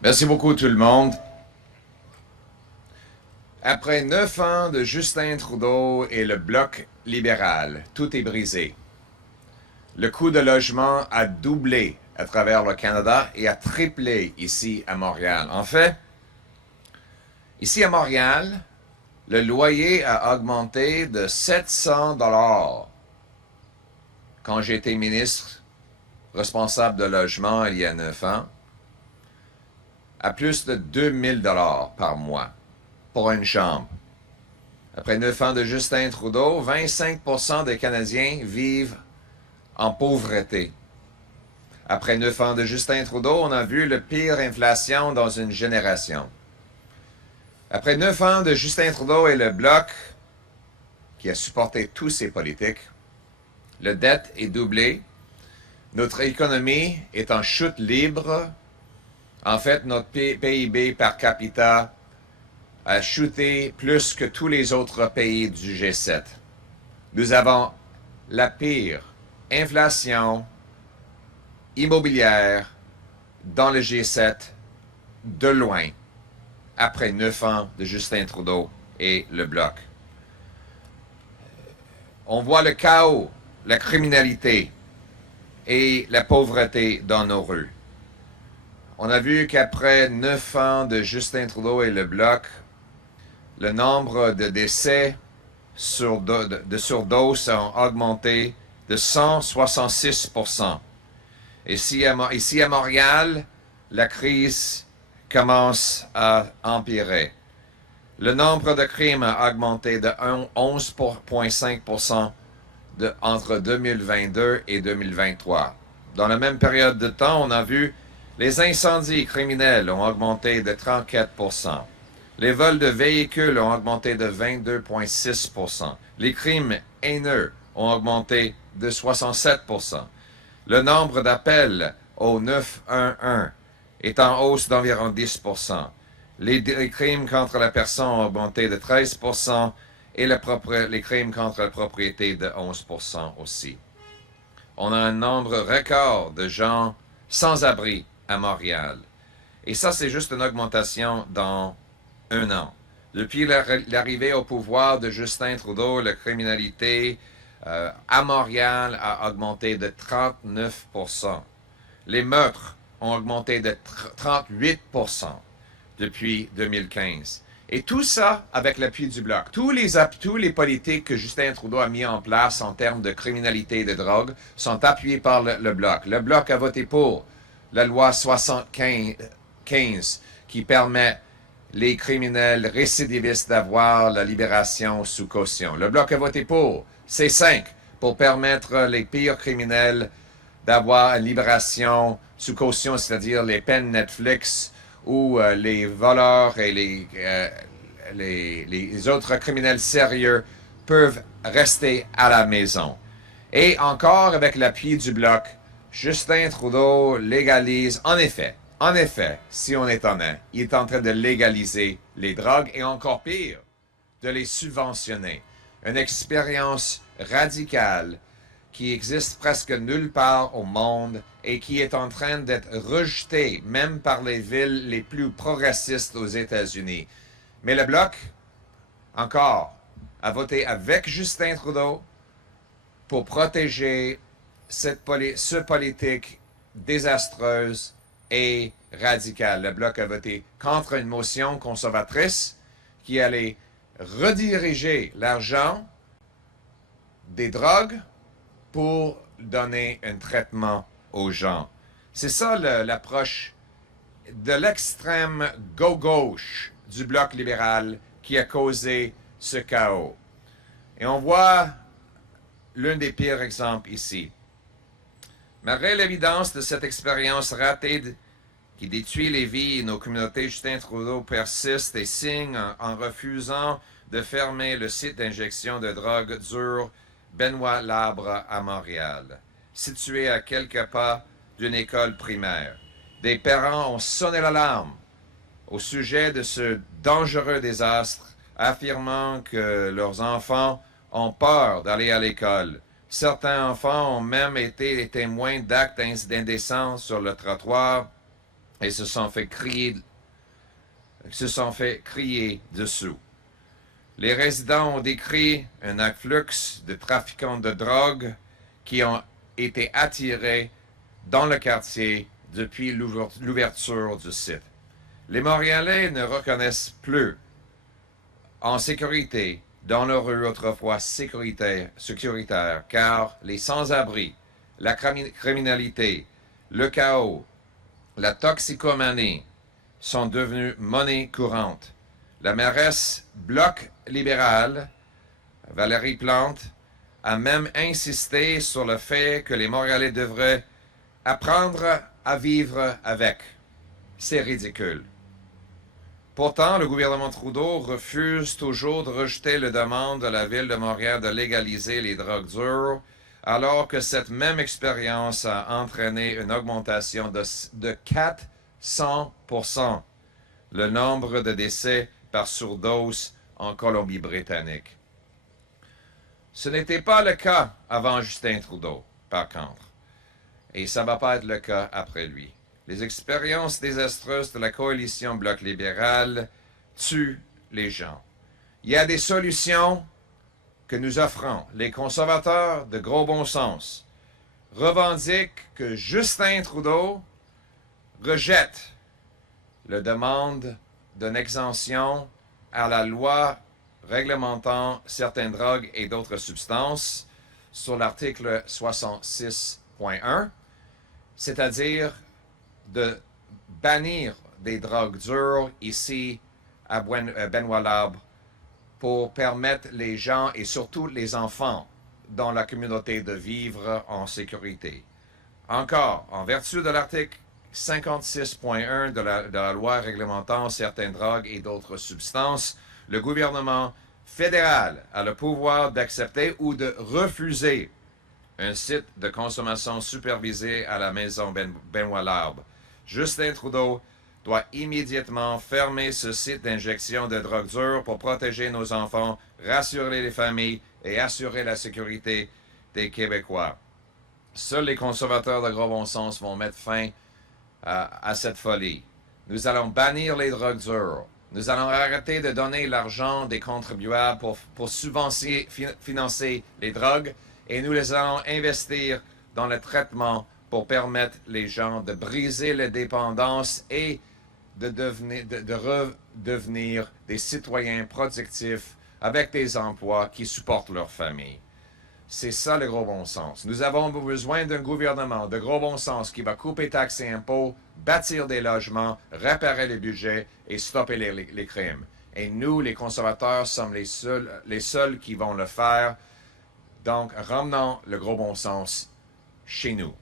Merci beaucoup tout le monde. Après 9 ans de Justin Trudeau et le Bloc libéral, tout est brisé. Le coût de logement a doublé à travers le Canada et a triplé ici à Montréal. En fait, ici à Montréal, le loyer a augmenté de 700 dollars quand j'étais ministre responsable de logement il y a 9 ans, à plus de 2000 dollars par mois pour une chambre. Après 9 ans de Justin Trudeau, 25% des Canadiens vivent en pauvreté. Après 9 ans de Justin Trudeau, on a vu le pire inflation dans une génération. Après 9 ans de Justin Trudeau et le Bloc, qui a supporté tous ces politiques, la dette est doublée, notre économie est en chute libre. En fait, notre PIB par capita a chuté plus que tous les autres pays du G7. Nous avons la pire inflation immobilière dans le G7 de loin, après 9 ans de Justin Trudeau et le Bloc. On voit le chaos, la criminalité et la pauvreté dans nos rues. On a vu qu'après 9 ans de Justin Trudeau et le Bloc, le nombre de décès de surdose a augmenté de 166%. Ici à Montréal, la crise commence à empirer. Le nombre de crimes a augmenté de 11,5% entre 2022 et 2023. Dans la même période de temps, on a vu les incendies criminels ont augmenté de 34%. Les vols de véhicules ont augmenté de 22,6%. Les crimes haineux ont augmenté de 67%. Le nombre d'appels au 911 est en hausse d'environ 10%. Les crimes contre la personne ont augmenté de 13% et les crimes contre la propriété de 11% aussi. On a un nombre record de gens sans abri à Montréal. Et ça, c'est juste une augmentation dans un an. Depuis l'arrivée au pouvoir de Justin Trudeau, la criminalité à Montréal a augmenté de 39%. Les meurtres ont augmenté de 38% depuis 2015. Et tout ça avec l'appui du Bloc. Tous les politiques que Justin Trudeau a mis en place en termes de criminalité et de drogue sont appuyés par le Bloc. Le Bloc a voté pour la loi 75 qui permet les criminels récidivistes d'avoir la libération sous caution. Le Bloc a voté pour C5 pour permettre les pires criminels d'avoir une libération sous caution, c'est-à-dire les peines Netflix où les voleurs et les autres criminels sérieux peuvent rester à la maison. Et encore avec l'appui du Bloc, Justin Trudeau légalise, en effet, si on est honnête, il est en train de légaliser les drogues et encore pire, de les subventionner. Une expérience radicale qui existe presque nulle part au monde et qui est en train d'être rejetée même par les villes les plus progressistes aux États-Unis. Mais le Bloc, encore, a voté avec Justin Trudeau pour protéger ce politique désastreuse et radicale. Le Bloc a voté contre une motion conservatrice qui allait rediriger l'argent des drogues pour donner un traitement aux gens. C'est ça l'approche de l'extrême gauche du Bloc libéral qui a causé ce chaos. Et on voit l'un des pires exemples ici. Malgré l'évidence de cette expérience ratée qui détruit les vies et nos communautés, Justin Trudeau persiste et signe en refusant de fermer le site d'injection de drogue dure Benoît Labre à Montréal, situé à quelques pas d'une école primaire. Des parents ont sonné l'alarme au sujet de ce dangereux désastre, affirmant que leurs enfants ont peur d'aller à l'école. Certains enfants ont même été les témoins d'actes d'indécence sur le trottoir et se sont fait crier dessous. Les résidents ont décrit un afflux de trafiquants de drogue qui ont été attirés dans le quartier depuis l'ouverture du site. Les Montréalais ne reconnaissent plus en sécurité dans leurs rues autrefois sécuritaires, car les sans-abri, la criminalité, le chaos, la toxicomanie sont devenus monnaie courante. La mairesse Bloc libéral, Valérie Plante, a même insisté sur le fait que les Montréalais devraient apprendre à vivre avec. C'est ridicule. Pourtant, le gouvernement Trudeau refuse toujours de rejeter la demande de la Ville de Montréal de légaliser les drogues dures, alors que cette même expérience a entraîné une augmentation de 400% le nombre de décès par surdose en Colombie-Britannique. Ce n'était pas le cas avant Justin Trudeau, par contre, et ça ne va pas être le cas après lui. Les expériences désastreuses de la coalition Bloc libéral tuent les gens. Il y a des solutions que nous offrons. Les conservateurs de gros bon sens revendiquent que Justin Trudeau rejette la demande d'une exemption à la loi réglementant certaines drogues et d'autres substances sur l'article 66.1, c'est-à-dire de bannir des drogues dures ici à Benoît-Labre pour permettre les gens et surtout les enfants dans la communauté de vivre en sécurité. Encore, en vertu de l'article 56.1 de la loi réglementant certaines drogues et d'autres substances, le gouvernement fédéral a le pouvoir d'accepter ou de refuser un site de consommation supervisé à la maison Benoît-Labre. Justin Trudeau doit immédiatement fermer ce site d'injection de drogue dure pour protéger nos enfants, rassurer les familles et assurer la sécurité des Québécois. Seuls les conservateurs de gros bon sens vont mettre fin à cette folie. Nous allons bannir les drogues dures. Nous allons arrêter de donner l'argent des contribuables pour financer les drogues et nous les allons investir dans le traitement pour permettre les gens de briser la dépendance et de redevenir des citoyens productifs avec des emplois qui supportent leur famille. C'est ça le gros bon sens. Nous avons besoin d'un gouvernement de gros bon sens qui va couper taxes et impôts, bâtir des logements, réparer les budgets et stopper les crimes. Et nous, les conservateurs, sommes les seuls qui vont le faire. Donc, ramenons le gros bon sens chez nous.